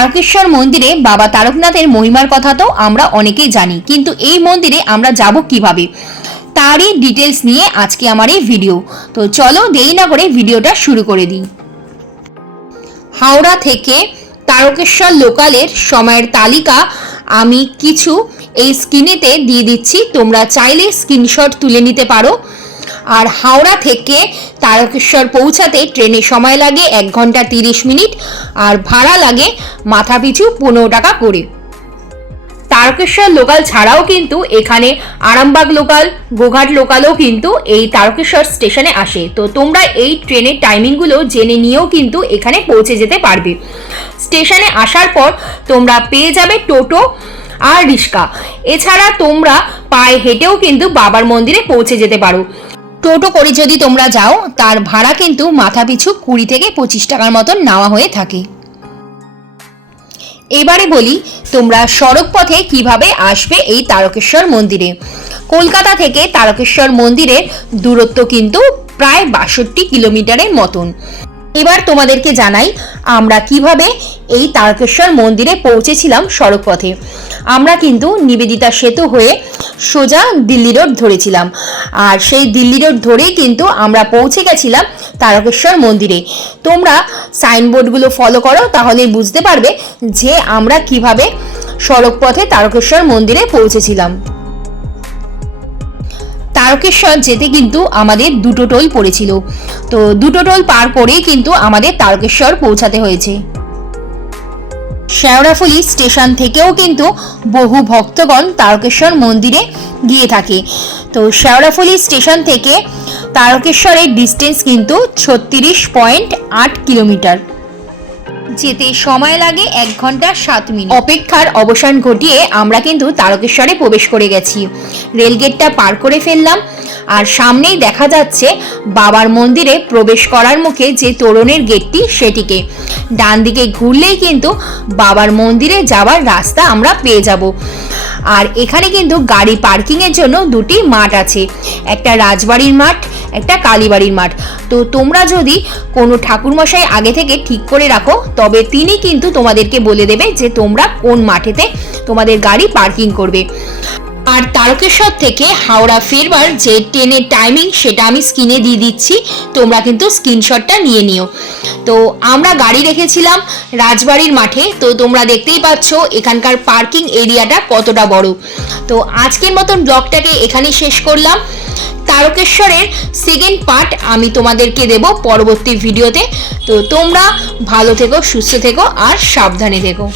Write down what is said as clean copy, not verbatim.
তারকেশ্বর মন্দিরে বাবা তারকনাথের মহিমার কথা তো আমরা অনেকেই জানি, কিন্তু এই মন্দিরে আমরা যাব কিভাবে তারই ডিটেলস নিয়ে আজকে আমার এই ভিডিও। তো চলো দেরি না করে ভিডিওটা শুরু করে দিই। হাওড়া থেকে তারকেশ্বর লোকালের সময়ের তালিকা আমি কিছু এই স্ক্রিনেতে দিয়ে দিচ্ছি, তোমরা চাইলে স্ক্রিনশট তুলে নিতে পারো। আর হাওড়া থেকে তারকেশ্বর পৌঁছাতে ট্রেনে সময় লাগে 1 ঘন্টা 30 মিনিট, আর ভাড়া লাগে মাথাপিছু 15 টাকা করে। তারকেশ্বর লোকাল ছাড়াও কিন্তু এখানে আরামবাগ লোকাল, গোঘাট লোকালও কিন্তু এই তারকেশ্বর স্টেশনে আসে। তো তোমরা এই ট্রেনের টাইমিংগুলো জেনে নিয়েও কিন্তু এখানে পৌঁছে যেতে পারবে। স্টেশনে আসার পর তোমরা পেয়ে যাবে টোটো আর রিক্সা, এছাড়া তোমরা পায়ে হেঁটেও কিন্তু বাবার মন্দিরে পৌঁছে যেতে পারো। টোটো করে যদি তোমরা যাও তার ভাড়া কিন্তু মাথাপিছু 20 থেকে 25 টাকার মতন নেওয়া হয়ে থাকে। এবারে বলি তোমরা সড়ক পথে কিভাবে আসবে এই তারকেশ্বর মন্দিরে। কলকাতা থেকে তারকেশ্বর মন্দিরের দূরত্ব কিন্তু প্রায় 62 কিলোমিটারের মতন। এবার তোমাদেরকে জানাই আমরা কিভাবে এই তারকেশ্বর মন্দিরে পৌঁছেছিলাম সড়ক পথে। আমরা কিন্তু নিবেদিতা সেতু হয়ে সোজা দিল্লি রোড ধরেছিলাম, আর সেই দিল্লি রোড ধরেই কিন্তু আমরা পৌঁছে গেছিলাম তারকেশ্বর মন্দিরে। তোমরা সাইনবোর্ডগুলো ফলো করো, তাহলেই বুঝতে পারবে যে আমরা কিভাবে সড়ক পথে তারকেশ্বর মন্দিরে পৌঁছেছিলাম। তারকেশ্বর যেতে কিন্তু আমাদের 2টো টোল পড়েছিল, তো 2টো টোল পার করেই কিন্তু আমাদের তারকেশ্বর পৌঁছাতে হয়েছে। শেওড়াফুলি স্টেশন থেকেও কিন্তু বহু ভক্তগণ তারকেশ্বর মন্দিরে গিয়ে থাকে। তো শেওড়াফুলি স্টেশন থেকে তারকেশ্বরের ডিস্টেন্স কিন্তু 36.8 কিলোমিটার। যেতে সময় লাগে 1 ঘন্টা 7 মিনিট। অপেক্ষার অবসান ঘটিয়ে আমরা কিন্তু তারকেশ্বরে প্রবেশ করে গেছি। রেলগেটটা পার করে ফেললাম, আর সামনেই দেখা যাচ্ছে বাবার মন্দিরে প্রবেশ করার মুখে যে তোরণের গেটটি, সেটিকে ডান দিকে ঘুরলেই কিন্তু বাবার মন্দিরে যাওয়ার রাস্তা আমরা পেয়ে যাব। আর এখানে কিন্তু গাড়ি পার্কিংয়ের জন্য 2টি মাঠ আছে, একটা রাজবাড়ির মাঠ, একটা কালীবাড়ির মাঠ। তো তোমরা যদি কোনো ঠাকুরমশাই আগে থেকে ঠিক করে রাখো তবে তিনি কিন্তু তোমাদেরকে বলে দেবে যে তোমরা কোন মাঠেতে তোমাদের গাড়ি পার্কিং করবে। আর তারকেশ্বর থেকে হাওড়া ফেরবার যে ট্রেনের টাইমিং সেটা আমি স্ক্রিনে দিয়ে দিচ্ছি, তোমরা কিন্তু স্ক্রিনশটটা নিয়ে নিও। তো আমরা গাড়ি রেখেছিলাম রাজবাড়ির মাঠে, তো তোমরা দেখতেই পাচ্ছ এখানকার পার্কিং এরিয়াটা কতটা বড়। তো আজকের মতন ব্লগটাকে এখানেই শেষ করলাম। তারকেশ্বরের সেকেন্ড পার্ট আমি তোমাদেরকে দেব পরবর্তী ভিডিওতে। তো তোমরা ভালো থেকো, সুস্থ থেকো আর সাবধানে থেকো।